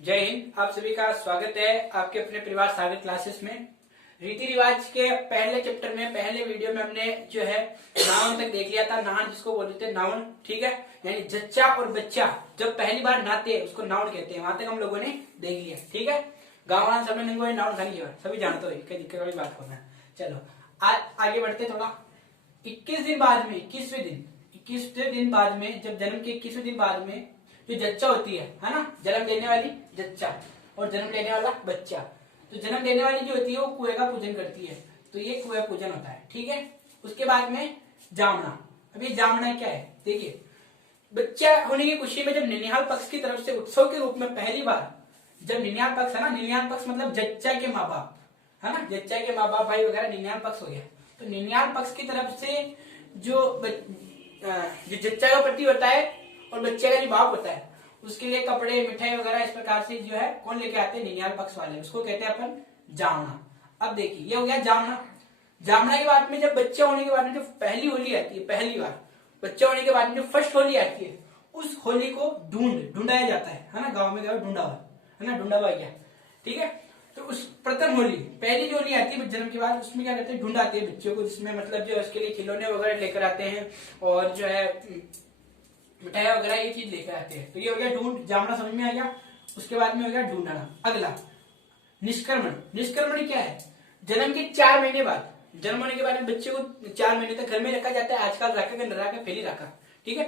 जय हिंद। आप सभी का स्वागत है आपके अपने परिवार सागर क्लासेस में। रीति रिवाज के पहले चैप्टर में पहले वीडियो में हमने जो है नाउन तक देख लिया था। नाउन जिसको बोलते थे नाउन, ठीक है, यानी जच्चा और बच्चा जब पहली बार नहाते हैं उसको नाउन कहते हैं। वहां तक हम लोगों ने देख लिया, ठीक है। गाँव वाला सब ने नाउन खानी है, सभी जानते हो, कोई दिक्कत वाली बात होना। चलो आगे बढ़ते थोड़ा। 21 दिन बाद में 21वें दिन बाद में, जब जन्म के 21वें दिन बाद में जो जच्चा होती है ना, जन्म देने वाली जच्चा और जन्म लेने वाला बच्चा, तो जन्म देने वाली जो होती है वो कुएं का पूजन करती है, तो ये कुएं पूजन होता है, ठीक है। उसके बाद में जामना। अब ये जामना क्या है, देखिए, बच्चा होने की खुशी में जब निनिहाल पक्ष की तरफ से उत्सव के रूप में पहली बार, जब निनिहाल पक्ष है ना, निनिहाल पक्ष मतलब जच्चा के माँ बाप है ना, जच्चा के माँ बाप भाई वगैरह निनिहाल पक्ष हो गया। तो निनिहाल पक्ष की तरफ से जो जच्चा का पति होता है और बच्चे का जो बाप होता है, उसके लिए कपड़े मिठाई वगैरह इस प्रकार से जो है कौन लेके आते हैं, निनिहाल पक्ष वाले, उसको कहते हैं अपन जामना। अब देखिए ये हो गया जामना। जामना के बाद में जब बच्चा होने के बाद में जो पहली होली आती है, पहली बार बच्चा होने के बाद में जो फर्स्ट होली आती है, उस होली को ढूंढाया जाता है ना, गाँव में ढूंढा हुआ है ना, ढूंढा हुआ गया, ठीक है। तो उस प्रथम होली, पहली जो होली आती है जन्म के बाद, उसमें क्या करते हैं, ढूंढाते हैं बच्चों को, जिसमें मतलब जो उसके लिए खिलौने वगैरह लेकर आते हैं और जो है मिठाई वगैरह ये चीज लेकर आते हैं। तो ये हो गया ढूंढ, जामना समझ में आ गया। उसके बाद में हो गया ढूंढना। अगला निष्क्रमण। निष्क्रमण क्या है, जन्म के 4 महीने बाद, जन्म होने के बाद बच्चे को 4 महीने तक घर में रखा जाता है। आजकल रखा के न रखा फैली रखा, ठीक है।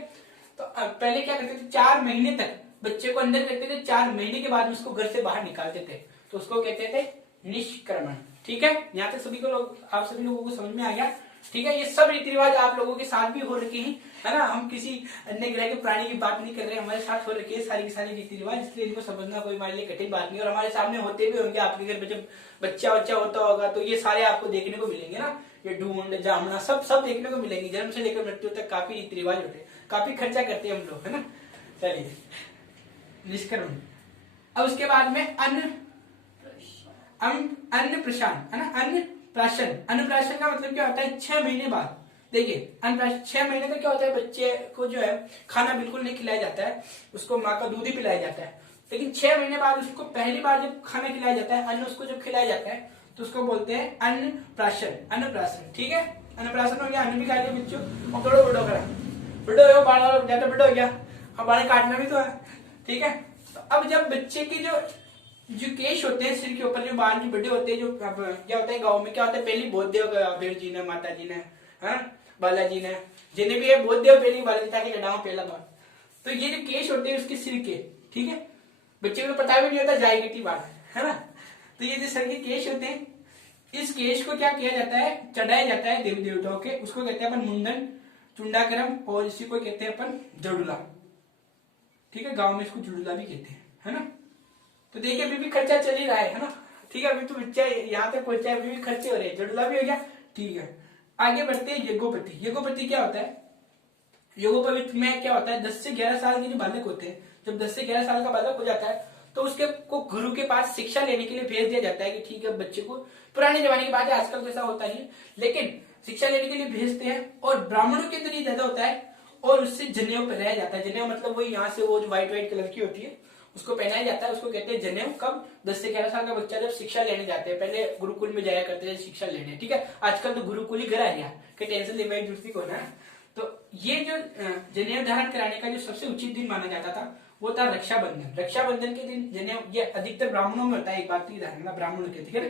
तो पहले क्या करते थे, 4 महीने तक बच्चे को अंदर रखते थे, 4 महीने के बाद उसको घर से बाहर निकालते थे, तो उसको कहते थे निष्क्रमण, ठीक है। यहाँ तक सभी को आप सभी लोगों को समझ में आ गया, ठीक है। ये सब रीति रिवाज आप लोगों के साथ भी हो रखे हैं, है ना। हम किसी अन्य ग्रह के प्राणी की बात नहीं कर रहे, हमारे साथ हो रखे हैं सारी की सारी रीति रिवाज, इसलिए इनको समझना कोई हमारे लिए कठिन बात नहीं। और हमारे सामने होते भी होंगे, आपके घर में जब बच्चा होता होगा तो ये सारे आपको देखने को मिलेंगे ना, ये ढूंढ जामना सब देखने को मिलेंगे। जन्म से लेकर मृत्यु तक काफी रीति रिवाज होते हैं, काफी खर्चा करते हैं हम लोग, है ना। चलिए निष्क्रमण। अब उसके बाद में अन्नप्राशन, है ना, अन्नप्राशन का मतलब क्या होता है, 6 महीने बाद। देखिए अन्नप्राशन 6 महीने तक क्या होता है, बच्चे को जो है खाना बिल्कुल नहीं खिलाया जाता है, उसको माँ का दूध ही पिलाया जाता है। लेकिन 6 महीने बाद उसको पहली बार जब खाना खिलाया जाता है, अन्न उसको जब खिलाया जाता है, तो उसको बोलते हैं अन्नप्राशन, ठीक है। अन्नप्राशन हो गया, अन्न भी खा लिया बच्चों, और थोड़ा बड़ो करा, बड़ो हो बाल ज्यादा बड़ा हो गया, अब बाल काटना भी तो है, ठीक है। तो अब जब बच्चे की जो केश होते हैं सिर के ऊपर, जो बाल जो बड़े होते हैं, जो क्या होता है गाँव में क्या होता है, पहली बोधदेव भेड़ जी ने, माता जी ने, है बालाजी ने, जिन्हें भी है बोधदेव पहली बालाजी ताकि लड़ाओ पहला बार। तो ये जो केश होते हैं उसके सिर के, ठीक है, बच्चे को पता भी नहीं होता जाए कितनी बार, है ना। तो ये जो सर के केश होते हैं, इस केश को क्या किया जाता है, चढ़ाया जाता है देवी देवताओं के, उसको कहते हैं अपन मुंडन, चुंडाकरम, और इसी को कहते हैं अपन जड़ुला, ठीक है। गाँव में इसको जुड़ुला भी कहते हैं, है ना। तो देखिए अभी भी खर्चा चल ही रहा है ना, ठीक है। अभी तो बच्चा यहाँ तक पहुंचा है, अभी भी खर्चे हो रहे हैं, जड़ुला भी हो गया, ठीक है। आगे बढ़ते हैं यज्ञोपति। यज्ञोपति क्या होता है, यज्ञोपति में क्या होता है, 10 से 11 साल के जो बालक होते हैं, जब 10 से 11 साल का बालक हो जाता है तो उसके को गुरु के पास शिक्षा लेने के लिए भेज दिया जाता है कि ठीक है, बच्चे को, पुराने जमाने की बात है, आजकल तो ऐसा होता नहीं है, लेकिन शिक्षा लेने के लिए भेजते हैं। और ब्राह्मणों के अंदर ये ज्यादा होता है, और उससे जनेऊ पहनाया जाता है। जनेऊ मतलब वही यहाँ से वो जो व्हाइट कलर की होती है उसको पहनाया जाता है, उसको कहते हैं जनेऊ। कब, 10 से 11 साल का बच्चा जब शिक्षा लेने जाते हैं, पहले गुरुकुल में जाया करते हैं शिक्षा लेने, ठीक है। आजकल तो गुरुकुल ही घर आ गया कि टेंशन लेने की जरूरत को ना। तो ये जो जनेऊ धारण कराने का जो सबसे उचित दिन माना जाता था वो था रक्षाबंधन। रक्षाबंधन के दिन जनेऊ, ये अधिकतर ब्राह्मणों में होता है, एक बात की धारणा ब्राह्मणों के, ठीक है ना।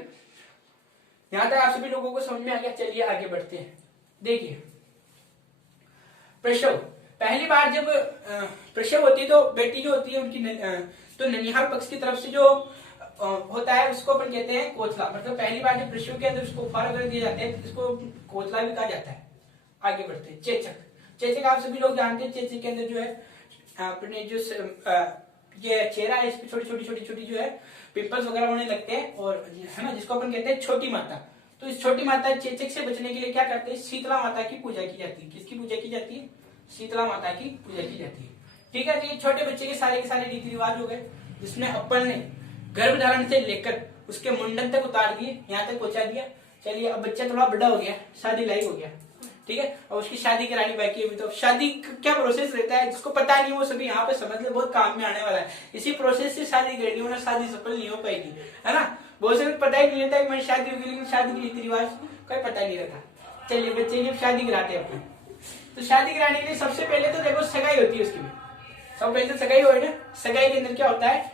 यहाँ तक आप सभी लोगों को समझ में आ गया। चलिए आगे बढ़ते हैं। देखिए प्रसव, पहली बार जब प्रसव होती है तो बेटी जो होती है उनकी तो ननिहाल पक्ष की तरफ से जो होता है उसको अपन कहते हैं कोचला। मतलब पहली बार जब प्रसव के अंदर उसको उपहार वगैरह दिए जाते हैं तो इसको कोचला भी कहा जाता है। आगे बढ़ते हैं। चेचक। चेचक आप सभी लोग जानते हैं, चेचक के अंदर जो है अपने जो ये चेहरा है, इसकी छोटी छोटी जो है पिंपल्स वगैरह होने लगते हैं, और है ना, जिसको अपन कहते हैं छोटी माता। तो इस छोटी माता चेचक से बचने के लिए क्या करते हैं, शीतला माता की पूजा की जाती है। किसकी पूजा की जाती है, शीतला माता की पूजा की जाती है, ठीक है। तो ये छोटे बच्चे के सारे रीति रिवाज हो गए, जिसमें अपन ने गर्भ धारण से लेकर उसके मुंडन तक उतार दिए, यहाँ तक पहुंचा दिया। चलिए अब बच्चा थोड़ा बड़ा हो गया, शादी लायक हो गया, ठीक है, और उसकी शादी करानी बाकी है। तो शादी क्या प्रोसेस रहता है, जिसको पता नहीं वो सभी यहाँ पे समझ ले, बहुत काम में आने वाला है। इसी प्रोसेस से शादी करनी, वरना शादी सफल नहीं हो पाएगी, है ना। बहुत से पता ही नहीं रहता कि मेरी शादी होगी, लेकिन शादी की रीति रिवाज कोई पता नहीं रहता। चलिए बच्चे की शादी कराते हैं अपन। तो शादी कराने के लिए सबसे पहले तो देखो सगाई होती है उसकी भी। सब पहले तो सगाई हो ना, सगाई के अंदर क्या होता है,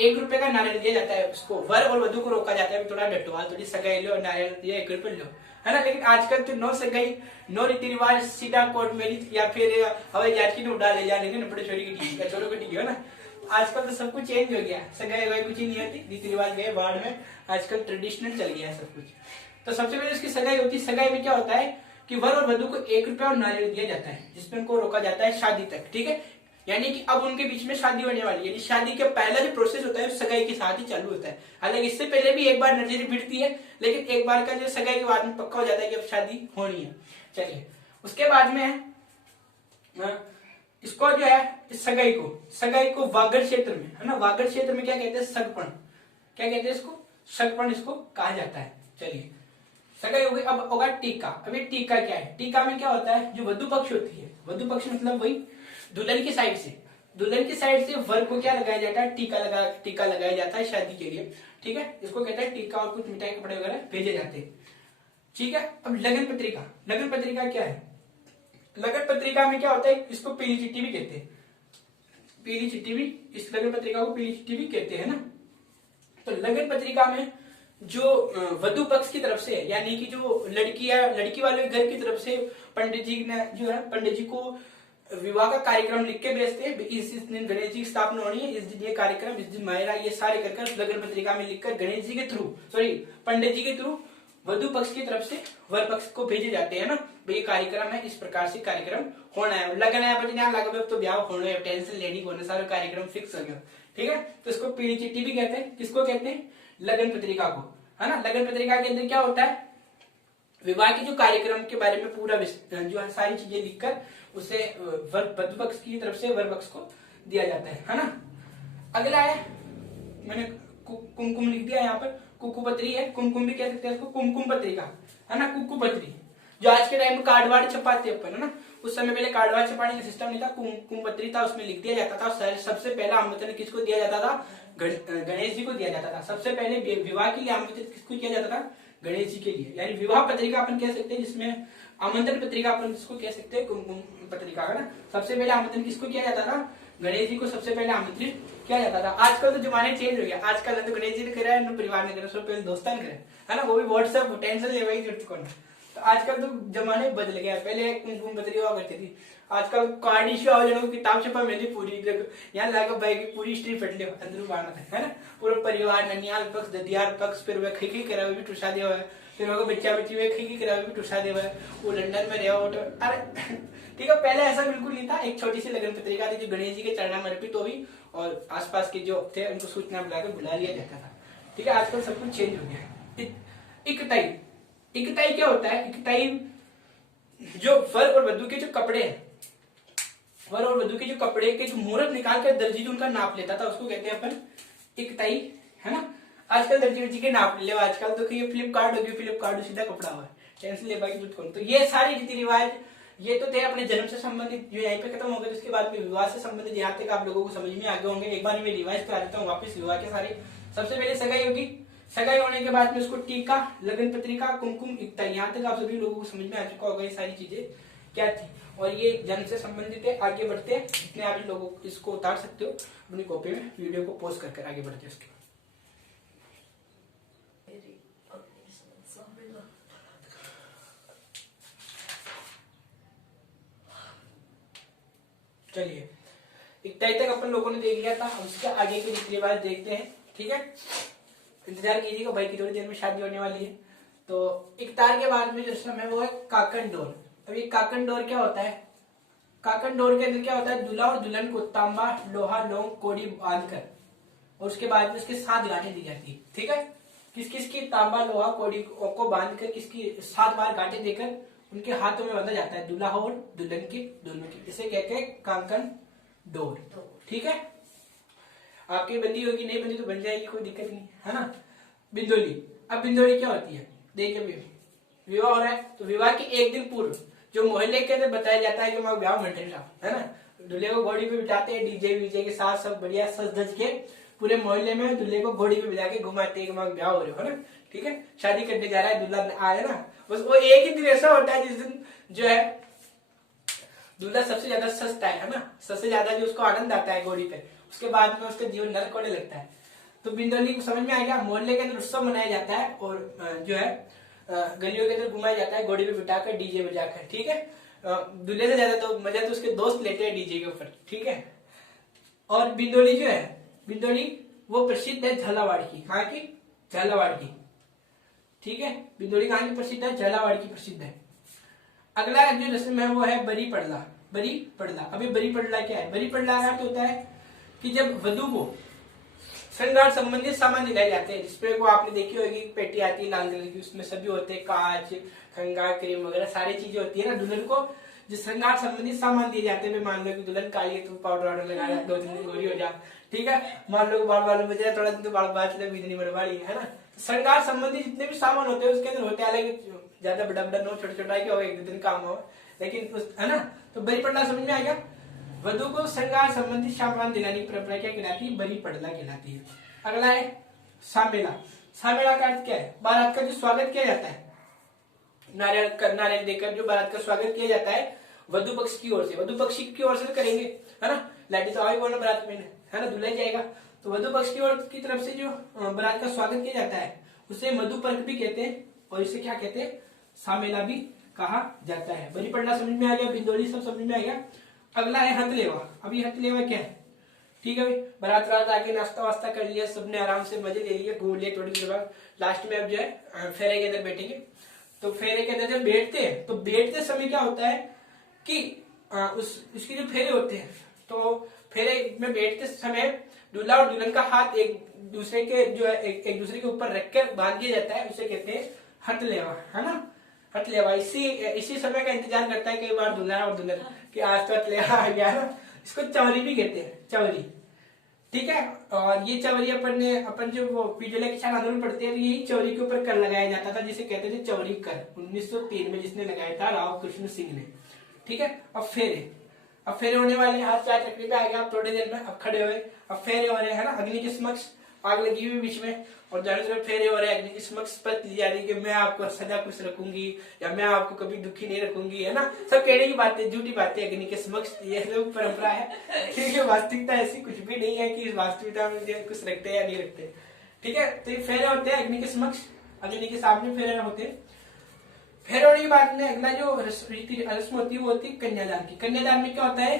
1 रुपए का नारियल दिया जाता है उसको, वर और वधू को रोका जाता है थोड़ा डटवाल, थोड़ी सगाई लो, नारियल दिया 1 रुपए लो, है ना। लेकिन आजकल तो नो सगाई, नो रीति रिवाज, सीधा कोर्ट मैरिज या फिर हवाई जहाज की उड़ा ले जाने के बड़े छोरी की टीकी, छोरों की टीकी, है ना। आजकल तो सब कुछ चेंज हो गया, सगाई वगाई कुछ ही नहीं होती, रीति रिवाज गए बाढ़ में, आजकल ट्रेडिशनल चल गया है सब कुछ। तो सबसे पहले उसकी सगाई होती है। सगाई में क्या होता है कि वर और वधू को 1 रुपया और नारियल दिया जाता है, जिसमें उनको रोका जाता है शादी तक, ठीक है। यानी कि अब उनके बीच में शादी होने वाली है। शादी के पहला जो प्रोसेस होता है सगाई के साथ ही चालू होता है। हालांकि इससे पहले भी एक बार नजर भिड़ती है, लेकिन एक बार का जो सगाई के बाद में पक्का हो जाता है कि अब शादी होनी है। चलिए उसके बाद में इसको जो है सगाई को वागड़ क्षेत्र में, है ना, वागड़ क्षेत्र में क्या कहते हैं, सगपण, क्या कहते हैं इसको, सगपण इसको कहा जाता है। चलिए सगाई हो गई, अब होगा टीका। अभी टीका क्या है, टीका में क्या होता है, जो वधु पक्ष होती है, वधु पक्ष मतलब वही दुल्हन की साइड से वर को क्या लगाया जाता है, टीका लगाया जाता है शादी के लिए, ठीक है। इसको कहते हैं टीका, और कुछ मिठाई कपड़े वगैरह भेजे जाते हैं, ठीक है। अब लगन पत्रिका क्या है, लगन पत्रिका में क्या होता है, इसको पीली चिट्ठी भी कहते हैं, पीली चिट्ठी भी, इस लगन पत्रिका को पीली चिट्ठी भी कहते हैं ना। तो लगन पत्रिका में जो वधु पक्ष की तरफ से, यानी कि जो लड़की वाले घर की तरफ से पंडित जी ने जो है, पंडित जी को विवाह का कार्यक्रम लिख के भेजते हैं। इस दिन गणेश जी की स्थापना होनी है, इस दिन ये कार्यक्रम, इस दिन मायरा, ये सारे कर लगन पत्रिका में लिखकर गणेश जी के थ्रू, पंडित जी के थ्रू वधु पक्ष की तरफ से वर पक्ष को भेजे जाते हैं ना, भाई ये कार्यक्रम है, इस प्रकार से कार्यक्रम होना है, लगन है बचने लगा तो ब्याह होना है, टेंशन लेनी होना, सारा कार्यक्रम फिक्स हो गया, ठीक है। तो इसको पीली चिट्ठी भी कहते हैं। किसको कहते हैं, लगन पत्रिका को, है ना। लगन पत्रिका के अंदर क्या होता है, विवाह के जो कार्यक्रम के बारे में पूरा जो है सारी चीजें लिखकर उसे वधु पक्ष की तरफ से वर पक्ष को दिया जाता है ना। अगला है, मैंने कुमकुम लिख दिया यहाँ पर, कुकुपत्री है, कुमकुम भी कह सकते हैं इसको, कुमकुम पत्रिका, है ना, कुकुपत्री, जो आज के टाइम में कार्ड वार्ड छपाते हैं अपन, है ना। उस समय पहले कार्ड वार्ड छपाने का सिस्टम नहीं था, कुमकुम पत्री था, उसमें लिख दिया जाता था। सबसे पहला आमंत्रण किसको दिया जाता था, गणेश जी को दिया जाता था। सबसे पहले विवाह के लिए आमंत्रित किसको किया जाता था, गणेश जी के लिए, यानी विवाह पत्रिका अपन कह सकते हैं, जिसमें आमंत्रण पत्रिका अपन जिसको कह सकते हैं कुमकुम पत्रिका, है ना। सबसे पहले आमंत्रण किसको किया जाता था, गणेश जी को सबसे पहले आमंत्रित किया जाता था। आजकल तो जमाने चेंज हो गया, आजकल तो गणेश जी ने करा है, परिवार ने करा, सब पहले दोस्तान करे, है ना, वो भी व्हाट्सएप, टेंशन ले वही जरूरत कौन। तो आजकल तो जमाने बदल गया, पहले कुमकुम पत्री हुआ करती थी, आजकल कार्ड इश्यू आओ जनों किताब छपा मेरी पूरी यहाँ लाकर भाई की पूरी हिस्ट्री फट लियो अंदर बाहर था, है ना। पूरा परिवार, ननियाल पक्ष, ददियार पक्ष, फिर वह खी करा भी टुसा दिया है, फिर वो बच्चा बच्ची वे खी करा भी टुसा दिया है, वो लंदन में रहा, अरे ठीक है। पहले ऐसा बिल्कुल नहीं था, एक छोटी सी लगन पत्रिका थी जो गणेश जी के चरणों में अर्पित हुई, और आसपास के जो थे उनको सूचना बुलाकर बुला लिया जाता था, ठीक है। आजकल सब कुछ चेंज हो गया। इकताई, इकताई क्या होता है, इकताई जो वर और वधू के जो कपड़े हैं, वर और वधू के जो कपड़े के जो मुहूर्त निकाल कर दर्जी जो उनका नाप लेता था, उसको कहते हैं अपन इकताई, है ना। आजकल दर्जी के नाप ले, आजकल तो फ्लिपकार्ट हो गया, फ्लिपकार्ट सीधा कपड़ा हुआ है, टेंशन ले पाएगी दूध कौन। तो ये सारे रीति रिवाज ये तो थे अपने जन्म से संबंधित, जो यहीं पे खत्म हो गए। उसके बाद में विवाह से संबंधित यहाँ तक आप लोगों को समझ में आगे होंगे। एक बार मैं रिवाइज करा देता हूँ वापस विवाह के सारे। सबसे पहले सगाई होगी, सगाई होने के बाद में उसको टीका, लगन पत्रिका, कुमकुम, इकता, यहाँ तक आप सभी लोगों को समझ में आ चुका होगा ये सारी चीजें क्या थी, और ये जन्म से संबंधित है। आगे बढ़ते हैं, जितने आप लोगों इसको उतार सकते हो अपनी कॉपी में, वीडियो को पॉज करके आगे बढ़ते हैं। उसके चलिए इकताई तक अपन लोगों ने देख लिया था, उसके आगे के रीति रिवाज देखते हैं, ठीक है। इंतजार कीजिएगा भाई की थोड़ी देर में शादी होने वाली है। तो इकतार के बाद में जो समय वो है काकन डोर। अब ये काकन डोर क्या होता है, काकन डोर के अंदर क्या होता है, दूल्हा और दुल्हन को तांबा, लोहा, लौंग, कोड़ी बांधकर, और उसके बाद में उसके 7 गांठें दी जाती है, ठीक है। किस किस की, तांबा, लोहा, कोड़ी को बांधकर किसकी 7 बार गांठें देकर उनके हाथों में बांधा जाता है, दूल्हा और दुल्हन की दोनों की। इसे कहते हैं काकन डोर, ठीक है। आपकी बंदी होगी, नहीं बंदी तो बन जाएगी, कोई दिक्कत नहीं, है ना। बिंदोली, अब बिंदोली क्या होती है, देखिए विवाह हो रहा है तो विवाह के एक दिन पूर्व जो मोहल्ले के अंदर बताया जाता है कि मैं ब्याह मंडल है ना, दूल्हे को घोड़ी पे बिठाते हैं डीजे वीजे के साथ, सब बढ़िया सज धज के पूरे मोहल्ले में दूल्हे को घोड़ी पे बिठा के घुमाते हैं कि मैं ब्याह हो रहे हो ना, ठीक है, शादी करने जा रहा है दूल्हा आया ना। बस वो एक ही दिन ऐसा होता है जिस दिन जो है दूल्हा सबसे ज्यादा सजता है ना, सबसे ज्यादा जो उसको आनंद आता है घोड़ी पे, उसके बाद में उसका जीवन नरक होने लगता है। तो बिंदौली को समझ में आ गया, मोहल्ले के अंदर उत्सव मनाया जाता है और जो है गलियों के अंदर घुमाया जाता है घोड़ी पे बिठाकर डीजे बजाकर, ठीक है। दूल्हे से ज्यादा तो मजा तो उसके दोस्त लेते हैं डीजे के ऊपर, ठीक है। और बिंदौली जो है, बिंदौली वो प्रसिद्ध है झालावाड़ की, कहाँ की, झालावाड़ की, ठीक है। बिंदौली कहाँ की प्रसिद्ध है, झालावाड़ की प्रसिद्ध है। अगला जो रस्म है वो है बरी पड़ला, बरी पड़ला। अभी बरी पड़ला क्या है, बरी पड़ला का अर्थ होता है कि जब वधु को श्रृंगार संबंधित सामान दिलाए जाते हैं, जिसपे वो आपने देखी होगी पेटी आती है लाल कलर की, उसमें सभी होते हैं कांच कंगा क्रीम वगैरह सारी चीजें होती है ना। दुल्हन को जो श्रृंगार संबंधित सामान दिए जाते हैं, मान लो कि दुल्हन काली है तो पाउडर वाउडर लगाया, 2-3 दिन गोरी हो जा, ठीक है। मान लो बाल बाल में थोड़ा दिन तो बाल बाल बिजली मरवाड़ी है ना। श्रृंगार संबंधी जितने भी सामान होते हैं उसके अंदर होते हैं, ज्यादा बड़ा बड़ा नो, छोटा छोटा क्या हो, 1-2 दिन काम हो, लेकिन है ना। तो बरी पड़ला समझ में आ गया। वधु को श्रृंगार संबंधित सामान दिलाने की परंपरा क्या कहलाती है, बरी पड़ला कहलाती है। अगला है सामेला। सामेला का अर्थ क्या है, बारात का जो स्वागत किया जाता है, नारियल देकर जो बारात का स्वागत किया जाता है वधु पक्ष की ओर से, वधु पक्ष की ओर से करेंगे है ना, लाठी तो आई बोलना बारात में है ना, दूल्हा जाएगा, तो वधु पक्ष की ओर की तरफ से जो बारात का स्वागत किया जाता है उसे मधुपर्क भी कहते हैं, और इसे क्या कहते हैं, सामेला भी कहा जाता है। बरी पड़ला समझ में आ गया, बिंदौली सब समझ में आ गया। अगला है हथलेवा। अभी हथलेवा क्या है, ठीक है भाई, बारात रात आके नाश्ता वास्ता कर लिया, सबने आराम से मजे ले लिए, घूम लिए, थोड़ी देर बाद लास्ट में अब जो है फेरे के अंदर बैठेंगे। तो फेरे के अंदर जब बैठते हैं तो बैठते समय क्या होता है कि उसके जो फेरे होते हैं, तो फेरे में बैठते समय दूल्हा और दुल्हन का हाथ एक दूसरे के जो है एक दूसरे के ऊपर रखकर बांध दिया जाता है, उसे कहते हैं हथलेवा, है ना। हथलेवा इसी समय का इंतजार करता है कई बार दूल्हा और दुल्हन कि आज तो हथलेवा आ गया ना। इसको चवरी भी कहते हैं, चवरी, ठीक है। और ये चवरी अपन जो वो पीडीएल किसान आंदोलन पढ़ते हैं, यही चवरी के ऊपर कर लगाया जाता था, जिसे कहते थे चवरी कर, 1903 में जिसने लगाया था राव कृष्ण सिंह ने, ठीक है। अब फेरे होने वाले, हाथ चार चक्री पे आ गया, आप थोड़ी देर में अब खड़े हुए, अब फेरे हो रहे हैं ना, अग्नि के समक्ष, आग लगी हुई बीच में, और जाने से फेरे हो रहे हैं, अग्नि के समक्ष शपथ दी जा रही है कि मैं आपको सदा खुश रखूंगी या मैं आपको कभी दुखी नहीं रखूंगी, है ना। सब कहने की बातें, झूठी बातें अग्नि के समक्ष, ये सब परंपरा है, ठीक है। वास्तविकता ऐसी कुछ भी नहीं है कि वास्तविकता में कुछ रखते हैं या नहीं रखते, ठीक है। तो ये फेरे होते हैं अग्नि के समक्ष, अग्नि के सामने फेरे होते हैं। फेरे होने के बाद में अगला जो रस्म होती है वो होती है कन्यादान की। कन्यादान में क्या होता है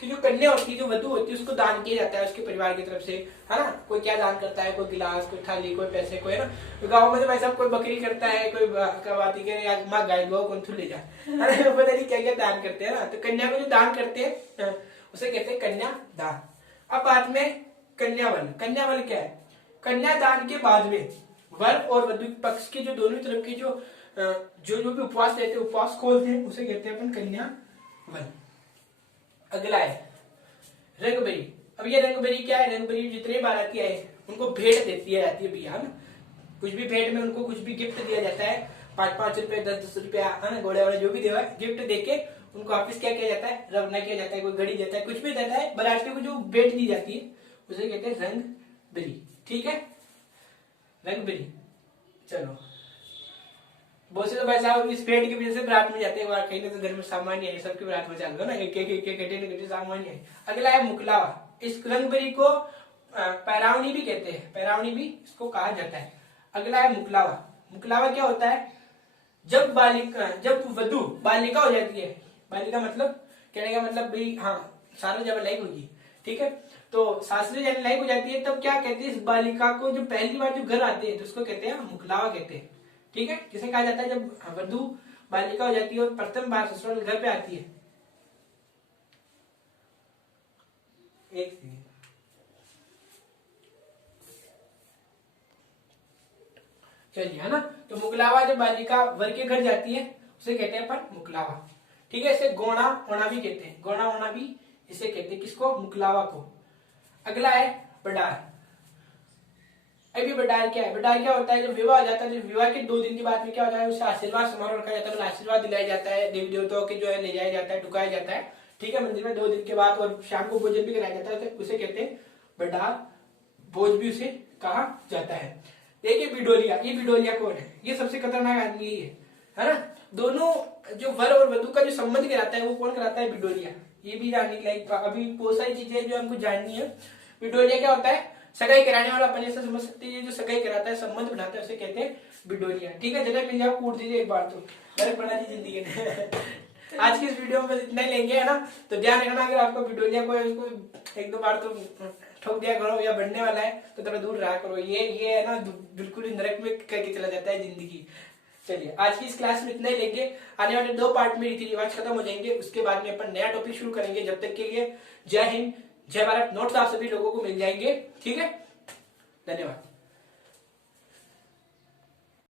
कि जो कन्या होती है, जो वधु होती है, उसको दान किया जाता है उसके परिवार की तरफ से, है ना। कोई क्या दान करता है, कोई गिलास, कोई थाली, कोई पैसे, कोई, है ना। तो गाँव में तो भाई साहब कोई बकरी करता है, कोई कवाती करे, माँ गाय गौ कौन ले जा, पता नहीं क्या क्या दान करते हैं ना। तो कन्या को जो दान करते हैं उसे कहते हैं कन्यादान। अब बात में कन्यावन। कन्यावन क्या है, कन्यादान के बाद में वर और वधु पक्ष की जो दोनों तरफ की जो भी उपवास लेते हैं, उपवास खोलते हैं, उसे कहते हैं अपन कन्यावन। अगला है रंगबरी। अब ये रंगबरी क्या है, रंगबरी जितने बाराती आए उनको भेंट देती है जाती है भैया, है ना। कुछ भी भेंट में उनको कुछ भी गिफ्ट दिया जाता है, 5-5 रुपए, 10-10 रुपया, है ना, घोड़े वाले जो भी देवा गिफ्ट देके उनको वापिस क्या किया जाता है, रवाना किया जाता है, कोई घड़ी देता है, कुछ भी देता है। बारातियों को जो भेंट दी जाती है उसे कहते हैं रंगबरी, ठीक है, रंगबरी। चलो, बहुत से तो भाई साहब इस पेट की वजह से बारात में जाते हैं, कहीं ना तो घर में सामान्य है, सबकी बारात में चालू है ना, एक घंटे सामान्य है। अगला है मुकलावा। इस रंगबरी को पैरावनी भी कहते हैं, पैरावनी भी इसको कहा जाता है। अगला है मुकलावा। मुकलावा क्या होता है, जब वधु बालिका हो जाती है, बालिका मतलब कहने का मतलब भाई, हाँ, सारा जब लाइक होगी, ठीक है। तो सासरे जब लाइक हो जाती है तब क्या कहते हैं, इस बालिका को जो पहली बार जो घर आते हैं तो उसको कहते हैं मुकलावा कहते हैं, ठीक है। किसे कहा जाता है, जब वधु बालिका हो जाती है और प्रथम बार ससुराल घर पे आती है। एक चलिए, है ना। तो मुकलावा जब बालिका वर के घर जाती है उसे कहते हैं अपन मुकलावा, ठीक है। इसे गोणा होना भी कहते हैं, गोणा होना भी इसे कहते हैं, किसको, मुकलावा को। अगला है बडार। अभी बटार क्या है? बटार क्या होता है? जब विवाह हो जाता है, जब विवाह के 2 दिन के बाद में क्या होता है, उसे आशीर्वाद समारोह रखा जाता है, मतलब आशीर्वाद दिलाया जाता है, देवी देवताओं के जो है ले जाया जाता है, ढुकाया जाता है, ठीक है, मंदिर में 2 दिन के बाद, और शाम को भोजन भी कराया जाता है, तो उसे कहते हैं बटार भोज भी उसे कहा जाता है। देखिए बिडोलिया, ये बिडोलिया कौन है? ये सबसे खतरनाक आदमी यही है ना? दोनों जो वर और वधु का जो संबंध कराता है वो कौन कराता है? बिडोलिया। ये भी जानने के लायक, अभी बहुत सारी चीजें जो हमको जाननी है। बिडोलिया क्या होता है? सगाई कराने वाला, अपन ऐसा समझ सकते हैं, जो सगाई कराता है, संबंध बनाता है, उसे कहते हैं बिडोलिया। ठीक है, जगह मिल जाओ कूट दीजिए एक बार तो, नरक बना दी जिंदगी ने। आज की इस वीडियो में इतना ही लेंगे, है ना? तो ध्यान रखना, अगर आपको बिडोलिया को उसको 1-2 बार तो ठोक दिया करो, या बढ़ने वाला है तो थोड़ा दूर रहा करो। ये है ना, बिल्कुल ही नरक में करके चला जाता है जिंदगी। चलिए, आज की इस क्लास में इतना ही लेंगे। आने वाले 2 पार्ट में रीति रिवाज खत्म हो जाएंगे, उसके बाद में अपन नया टॉपिक शुरू करेंगे। जब तक के लिए जय हिंद, जय भारत। नोट्स आप सभी लोगों को मिल जाएंगे, ठीक है? धन्यवाद।